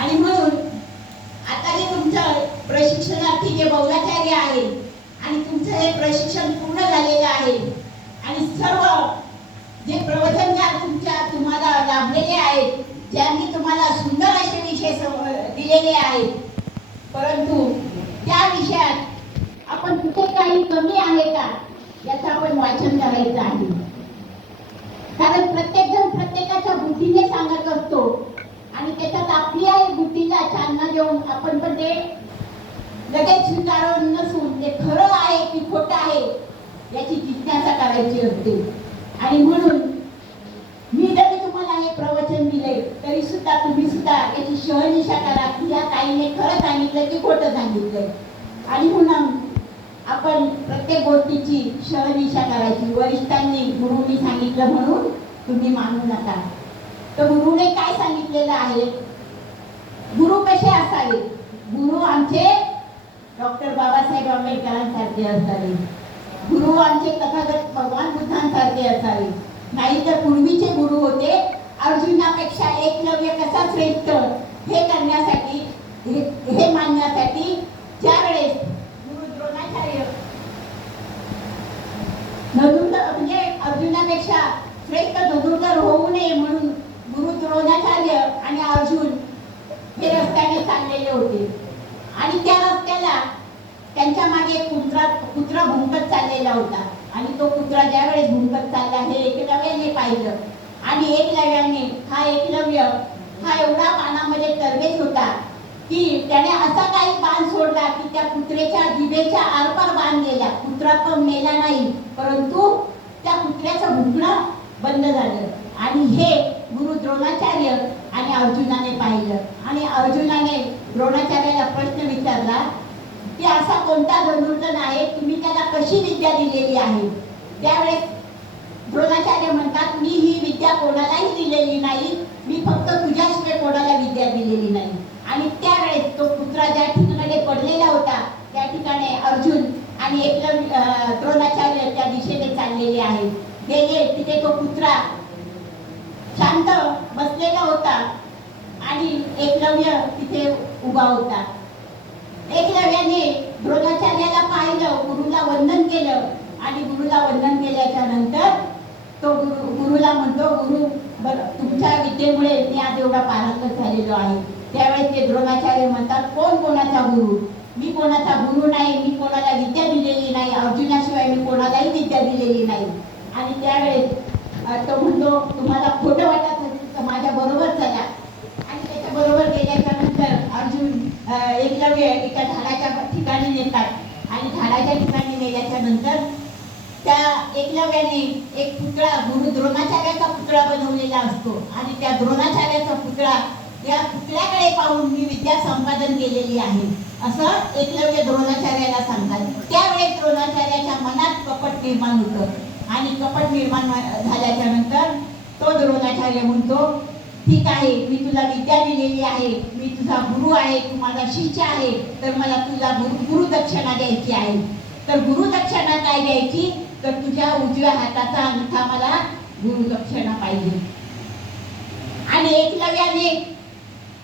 आणि म्हणून आता जे तुमचं प्रशिक्षणार्थी जे बौद्धाचार्य आहे आणि तुमचं हे प्रशिक्षण पूर्ण झालेलं आहे आणि सर्व जे प्रवचनकार तुम्हाला लाभलेले आहेत, ज्यांनी तुम्हाला सुंदर असे विषय दिलेले आहेत, परंतु त्या विषयात आपण कुठे काही कमी आहे का याचं आपण वाचन करायचं आहे. कारण प्रत्येक जण प्रत्येकाच्या बुद्धीने सांगत असतो आणि त्याच्यात आपल्या बुद्धीला चालना देऊन आपण पण ते लगेच स्वीकारून नसून ते खरं आहे की खोटं आहे याची जिज्ञासा करायची असते. आणि म्हणून मी जरी तुम्हाला हे प्रवचन दिले तरी सुद्धा तुम्ही सुद्धा याची शहनिशा करा की या ताईने खरं सांगितलं की खोटं सांगितलंय. आणि म्हणून आपण प्रत्येक गोष्टीची शहनिशा करायची. वरिष्ठांनी गुरुनी सांगितलं म्हणून तुम्ही मानू नका. तर गुरुने काय सांगितलेलं आहे, गुरु कसे असावे, गुरु आमचे डॉक्टर बाबासाहेब आंबेडकरांसारखे असावे, गुरु आमचे तथागत भगवान बुद्धांसारखे असावे. नाहीतर पूर्वीचे गुरु होते अर्जुनापेक्षा एकलव्य कसा श्रेष्ठ हे करण्यासाठी हे मानण्यासाठी ज्यावेळेस गुरु द्रोणाचार्य म्हणजे अर्जुनापेक्षा श्रेष्ठ धनुर्धर होऊ नये म्हणून गुरु द्रोणाचार्य आणि अर्जुन हे रस्त्याने चाललेले होते. आणि त्या रस्त्याला त्यांच्या मागे कुत्रा भुंकत चाललेला होता. आणि तो कुत्रा ज्यावेळेस भुंकत चालला हे एकलव्याने पाहिलं. आणि एकलव्य हा एवढा बाणामध्ये तरबेज होता की त्याने असा काही बाण सोडला की त्या कुत्र्याच्या जिभेच्या आरपार बाण गेला. कुत्रा पण मेला नाही, परंतु त्या कुत्र्याचं भुंकणं बंद झालं. आणि हे गुरु द्रोणाचार्य आणि अर्जुनाने पाहिलं. आणि अर्जुनाने द्रोणाचार्याला प्रश्न विचारला की असा कोणता धनुर्धर आहे, तुम्ही त्याला कशी विद्या दिलेली आहे. त्यावेळेस द्रोणाचार्य म्हणतात, मी ही विद्या कोणालाही दिलेली नाही, मी फक्त तुझ्याशिवाय कोणाला विद्या दिलेली नाही. आणि त्यावेळेस तो कुत्रा ज्या ठिकाणी पडलेला होता त्या ठिकाणी अर्जुन आणि द्रोणाचार्य त्या दिशेने चाललेले आहेत. गेले तिथे तो कुत्रा शांत बसलेला होता आणि एकलव्य तिथे उभा होता. एकलव्याने द्रोणाचार्याला पाहिलं, गुरुला वंदन केलं. आणि गुरुला वंदन केल्याच्या नंतर तो गुरुला म्हणतो, गुरु तुमच्या विद्येमुळे मी आज एवढा पारंगत झालेलो आहे. त्यावेळेस ते द्रोणाचार्य म्हणतात, कोण कोणाचा गुरु, मी कोणाचा गुरु नाही, मी कोणाला विद्या दिलेली नाही, अर्जुनाशिवाय मी कोणालाही विद्या दिलेली नाही. आणि त्यावेळेस तो म्हणतो, तुम्हाला खोटं वाटत असेल तर माझ्या बरोबर चला. आणि त्याच्या बरोबर गेल्याच्या नंतर अर्जुन एकलव्य एका झाडाच्या ठिकाणी नेतात. आणि झाडाच्या ठिकाणी नेल्याच्या नंतर त्या एकलव्याने एक पुतळा गुरु द्रोणाचार्याचा पुतळा बनवलेला असतो आणि त्या द्रोणाचार्याचा पुतळा या पुतळ्याकडे पाहून मी विद्या संपादन केलेली आहे असं एकलव्य द्रोणाचार्याला सांगतात. त्यावेळेस द्रोणाचार्याच्या मनात कपट निर्माण होतं आणि कपट निर्माण झाल्याच्या नंतर तो द्रोणाचार्य म्हणतो, ठीक आहे, मी तुला विद्या दिलेली आहे, मी तुझा गुरु आहे, तू माझा शिष्य आहे, तर मला तुला गुरुदक्षिणा द्यायची आहे. तर गुरुदक्षिणा काय द्यायची, तर तुझ्या उजव्या हाताचा अंगठा मला गुरुदक्षिणा पाहिजे. आणि एकलव्याने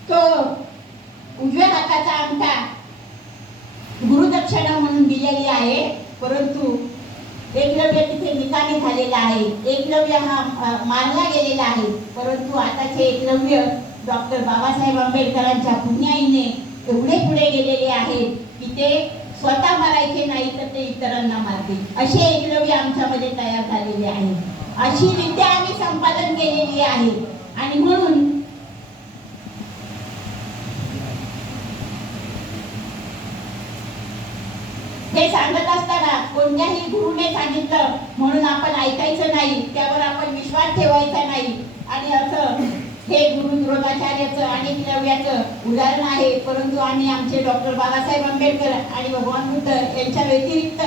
तो उजव्या हाताचा अंगठा गुरुदक्षिणा म्हणून दिलेली आहे. परंतु एकलव्य तिथे निकामी झालेला आहे. एकलव्य हा मारला गेलेला आहे. परंतु आताचे एकलव्य डॉक्टर बाबासाहेब आंबेडकरांच्या पुण्याईने एवढे पुढे गेलेले आहेत की ते स्वतः मारायचे नाही तर ते इतरांना मारतील, असे एकलव्य आमच्यामध्ये तयार झालेले आहे. अशी विद्या आम्ही संपादन केलेली आहे. आणि म्हणून हे सांगत असताना कोणत्याही गुरुने सांगितलं म्हणून आपण ऐकायचं नाही, त्यावर आपण विश्वास ठेवायचा नाही. आणि असं हे गुरु द्रोणाचार्याचं आणि एकलव्याचं उदाहरण आहे. परंतु आम्ही आमचे डॉक्टर बाबासाहेब आंबेडकर आणि भगवान बुद्ध यांच्या व्यतिरिक्त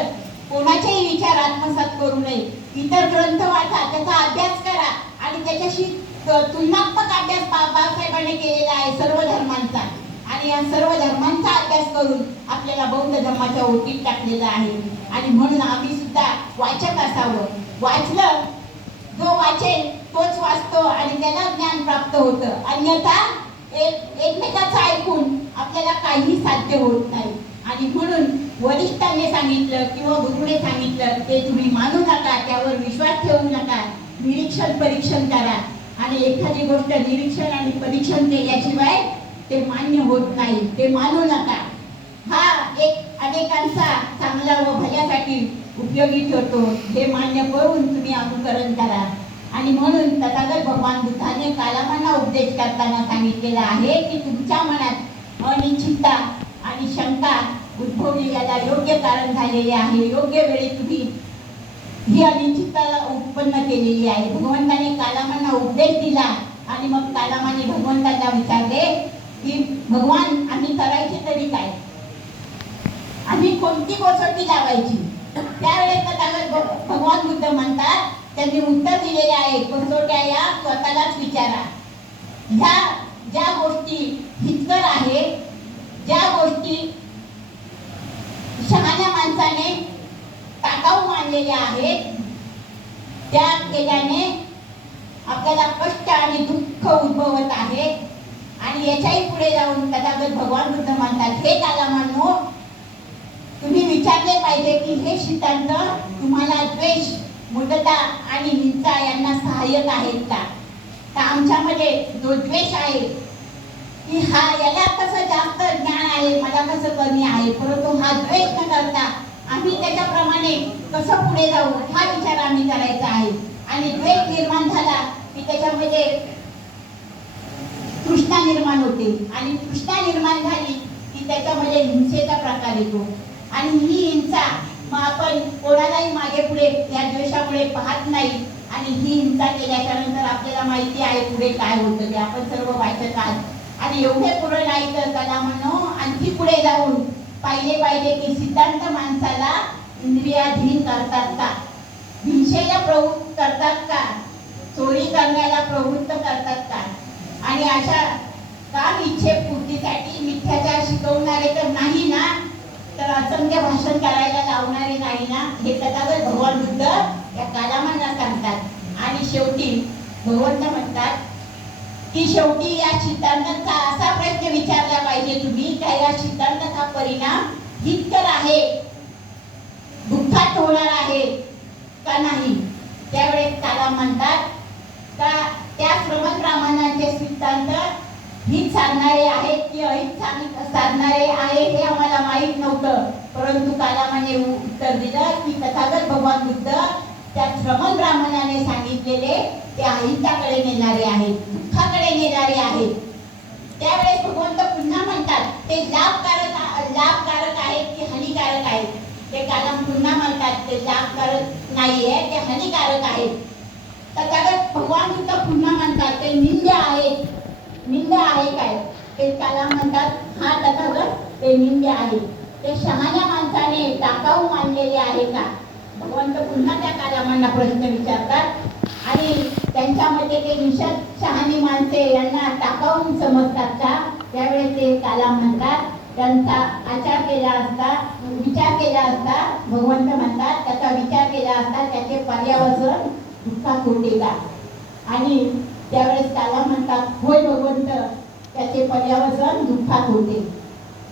कोणाचेही विचार आत्मसात करू नये. इतर ग्रंथ वाचा, त्याचा अभ्यास करा आणि त्याच्याशी तुलनात्मक अभ्यास बाबासाहेबांनी केलेला आहे सर्व धर्मांचा. आणि या सर्व धर्मांचा अभ्यास करून आपल्याला बौद्ध धर्माच्या ओटीत टाकलेला आहे. आणि म्हणून आम्ही सुद्धा वाचक असावं. वाचलं, जो वाचेल तोच वाचतो आणि त्याला ज्ञान प्राप्त होतं. अन्यथा एकमेकाचं ऐकून आपल्याला काही साध्य होत नाही. आणि म्हणून वरिष्ठांनी सांगितलं किंवा गुरुने सांगितलं ते तुम्ही मानू नका, त्यावर विश्वास ठेवू नका, निरीक्षण परीक्षण करा. आणि एखादी गोष्ट निरीक्षण आणि परीक्षण केल्याशिवाय ते मान्य होत नाही, ते मानू नका. हा एक अनेकांचा चांगला व भल्यासाठी उपयोगी ठरतो, हे मान्य करून तुम्ही अनुकरण करा. आणि म्हणून तथागत भगवान बुद्धाने कालामांना उपदेश करताना सांगितलेला आहे की तुमच्या मनात अनिश्चितता आणि शंका उद्भवली, याला योग्य कारण झालेले आहे. योग्य वेळी तुम्ही ही अनिश्चितता उत्पन्न केलेली आहे. भगवंताने कालामांना उपदेश दिला आणि मग कालामाने भगवंताला विचारले की भगवान, आम्ही करायचे तरी काय, आम्ही कोणती कसोटी लावायची. त्यावेळेस तथागत भगवान बुद्ध म्हणतात, त्यांनी उत्तर दिलेले आहे, कसोट्या या स्वतःलाच विचारा. ज्या गोष्टी हितकर आहेत, ज्या गोष्टी शहाण्या माणसाने टाकाऊ मानलेल्या आहेत, त्या केल्याने आपल्याला कष्ट आणि दुःख उद्भवत आहे. आणि याच्याही पुढे जाऊन तथागत भगवान बुद्ध म्हणतात, हे कालामांनो, तुम्ही विचारले पाहिजे की हे सिद्धांत तुम्हाला द्वेष, मुदता आणि हिंसा यांना सहाय्यक आहेत का. तर आमच्यामध्ये जो द्वेष आहे की याला कसं जास्त ज्ञान आहे, मला कसं कमी आहे, परंतु हा द्वेष न करता आम्ही त्याच्याप्रमाणे कसं पुढे जाऊ हा विचार आम्ही करायचा आहे. आणि द्वेष निर्माण झाला की त्याच्यामध्ये तृष्णा निर्माण होते आणि तृष्णा निर्माण झाली की त्याच्यामध्ये हिंसेचा प्रकार येतो. आणि ही हिंसा मग आपण कोणालाही मागे पुढे या द्वेषामुळे पाहत नाही. आणि ही हिंसा केल्याच्या नंतर आपल्याला माहिती आहे पुढे काय होतं ते, आपण सर्व वाचत आहात. आणि एवढे पुढे नाही तर त्याला म्हणून आणखी पुढे जाऊन पाहिले पाहिजे की सिद्धांत माणसाला इंद्रियाधीन करतात का, हिंसेला प्रवृत्त करतात का, चोरी करण्याला प्रवृत्त करतात का. आणि अशा काम इच्छेपूर्तीसाठी मिथ्याचार शिकवणारे तर नाही ना, तर असंख्य भाषण करायला लावणारे नाही ना, हे तथागत भगवान बुद्ध या कालामांना सांगतात. आणि शेवटी भगवंत म्हणतात की शेवटी या सिद्धांताचा असा प्रश्न विचारला पाहिजे तुम्ही की या सिद्धांताचा परिणाम हितकर आहे, दुःखात होणार आहे का नाही. त्यावेळेस काला म्हणतात का त्या श्रमणब्राह्मणांचे सिद्धांत हित साधणारे आहेत की अहित साधणारे आहे हे आम्हाला माहीत नव्हतं. परंतु कालामाने उत्तर दिलं की तथागत भगवान बुद्ध त्या श्रमण ब्राह्मणाने सांगितलेले ते अहिंसाकडे नेणारे आहेत, दुःखाकडे नेणारे आहेत. त्यावेळेस भगवंत पुन्हा म्हणतात ते लाभकारक आहेत की हानिकारक आहेत. ते कालाम पुन्हा म्हणतात ते लाभकारक नाहीये, ते हानिकारक आहेत. तथागत भगवान सुद्धा पुन्हा म्हणतात ते निंद्य आहेत. निंद्य आहे काय ते त्याला म्हणतात हा तथागत ते निंद्य आहे. ते शहाण्या माणसाने टाकाऊ मानलेले आहे का? भगवंत पुन्हा त्या कालामांना प्रश्न विचारतात आणि त्यांच्यामध्ये ते निषद शहाणी माणसे यांना टाकाऊ समजतात का? त्यावेळेस ते काला म्हणतात त्यांचा आचार केला असता, विचार केला असता, भगवंत म्हणतात त्याचा विचार केला असता त्याचे पर्यावरण दुःखात होते का? आणि त्यावेळेस त्याला म्हणतात होय भगवंत, त्याचे पर्यावरण दुःखात होते.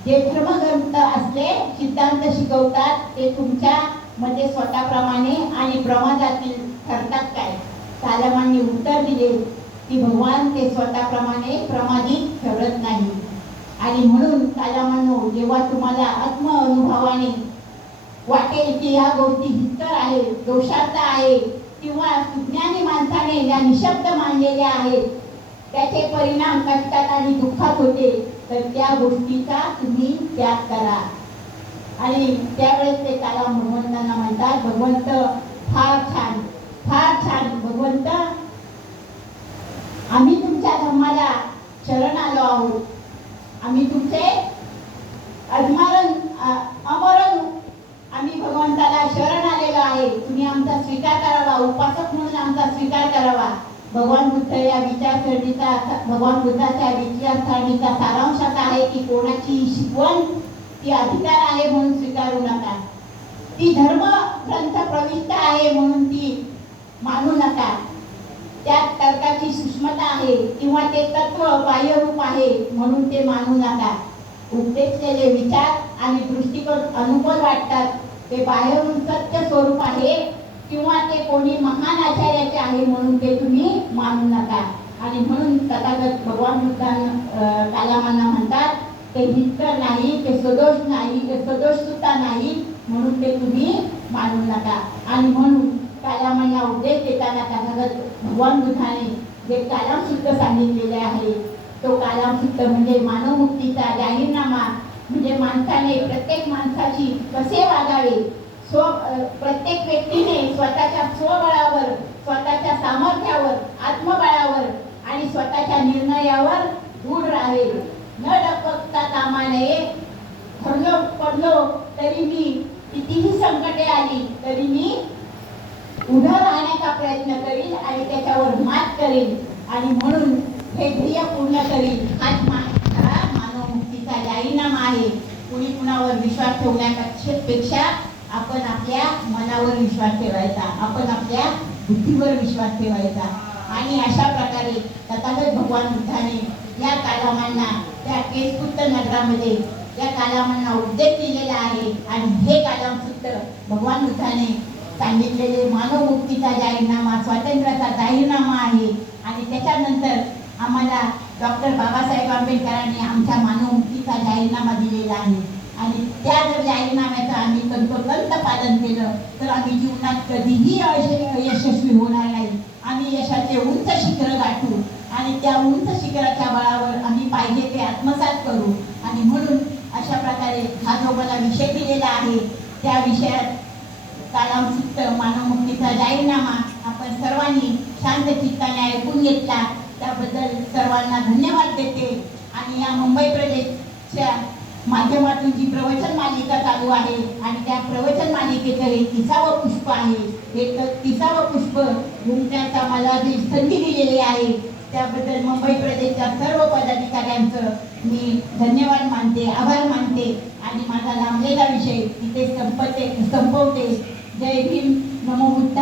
जे धर्मग्रंथ असले सिद्धांत शिकवतात ते तुमच्या मध्ये स्वतःप्रमाणे आणि प्रमादातील ठरतात काय? कालमांनी उत्तर दिले की भगवान ते स्वतःप्रमाणे प्रमादित ठरत नाही. आणि म्हणून कालामांनो, जेव्हा तुम्हाला आत्म अनुभवाने वाटेल की या गोष्टी हितकर आहे, दोषार्थ आहे किंवा सुज्ञानी माणसाने या निशब्द मानलेल्या आहेत, त्याचे परिणाम कष्टात आणि दुःखात होते, तर त्या गोष्टीचा तुम्ही त्याग करा. आणि त्यावेळेस ते काला भगवंतांना म्हणतात भगवंत फार छान, फार छान भगवंत, आम्ही तुमच्या धर्माला शरण आलो आहोत. आम्ही तुमचे अमरण आम्ही भगवंताला शरण आलेलो आहे. तुम्ही आमचा स्वीकार करावा, उपासक म्हणून आमचा स्वीकार करावा. भगवान बुद्ध या विचारसरणीचा, भगवान बुद्धाच्या विचारसरणीचा सारांश असा आहे की कोणाची शिकवण ती अधिकार आहे म्हणून स्वीकारू नका, ती धर्म ग्रंथ प्रविष्ट आहे म्हणून ती मानू नका, त्यात तर्काची सूक्ष्मता आहे किंवा ते तत्व बाह्यरूप आहे म्हणून ते मानू नका. उपदेशलेले विचार आणि दृष्टिकोन अनुकूल वाटतात, ते बाह्यरूप सत्य स्वरूप आहे किंवा ते कोणी महान आचार्याचे आहे म्हणून ते तुम्ही मानू नका. आणि म्हणून तथागत भगवान बुद्धांना कालामांना म्हणतात ते हितकर नाही, ते सदोष नाही, ते सदोष सुद्धा नाही म्हणून ते तुम्ही मानू नका. आणि म्हणून कालामांना उपदेश देताना तथागत भगवान बुद्धाने जे कालाम सूत्र सांगितलेले आहे, तो कालाम सूत्र म्हणजे मानवमुक्तीचा जाहीरनामा. म्हणजे माणसाने, प्रत्येक माणसाची कसे वागावे, प्रत्येक व्यक्तीने स्वतःच्या स्वबळावर, स्वतःच्या सामर्थ्यावर, आत्मबळावर आणि स्वतःच्या निर्णयावर दृढ राहावे. न डगमगता कामा नये. ठरलो पडलो तरी मी, कितीही संकटे आली तरी मी उभं राहण्याचा प्रयत्न करील आणि त्याच्यावर मात करेल. आणि म्हणून हे ध्येय पूर्ण करील. हाच मानवमुक्तीचा जाहीरनामा आहे. कुणी कुणावर विश्वास ठेवण्यापेक्षा आपण आपल्या मनावर विश्वास ठेवायचा, आपण आपल्या बुद्धीवर विश्वास ठेवायचा. आणि अशा प्रकारे तथागत भगवान बुद्धाने या कालामांना त्या केसपुत्त नगरामध्ये या कालामांना उपदेश दिलेला आहे. आणि हे कालाम सूत्र भगवान बुद्धाने सांगितलेले मानवमुक्तीचा जाहीरनामा, स्वातंत्र्याचा जाहीरनामा आहे. आणि त्याच्यानंतर आम्हाला डॉक्टर बाबासाहेब आंबेडकरांनी आमच्या मानवमुक्तीचा जाहीरनामा दिलेला आहे. आणि त्या जर जाहीरनाम्याचं आम्ही तंतोतंत पालन केलं तर आम्ही जीवनात कधीही यशस्वी होणार नाही. आम्ही यशाचे उंच शिखर गाठू आणि त्या उंच शिखराच्या बळावर आम्ही पाहिजे ते आत्मसात करू. आणि म्हणून अशा प्रकारे हा जो मला विषय दिलेला आहे त्या विषयात कालामसूत्र मानवमुक्तीचा जाहीरनामा आपण सर्वांनी शांत चित्ताने ऐकून घेतला, त्याबद्दल सर्वांना धन्यवाद देते. आणि या मुंबई प्रदेशच्या माध्यमातून जी प्रवचन मालिका चालू आहे आणि त्या प्रवचन मालिकेचं हे 30वं पुष्प आहे. हे 30वं पुष्प गुंफण्याचा मला जी संधी दिलेली आहे त्याबद्दल मुंबई प्रदेशच्या सर्व पदाधिकाऱ्यांचं मी धन्यवाद मानते, आभार मानते. आणि माझा लांबलेला विषय इथे संपवते. जय भीम, नमो बुद्धाय.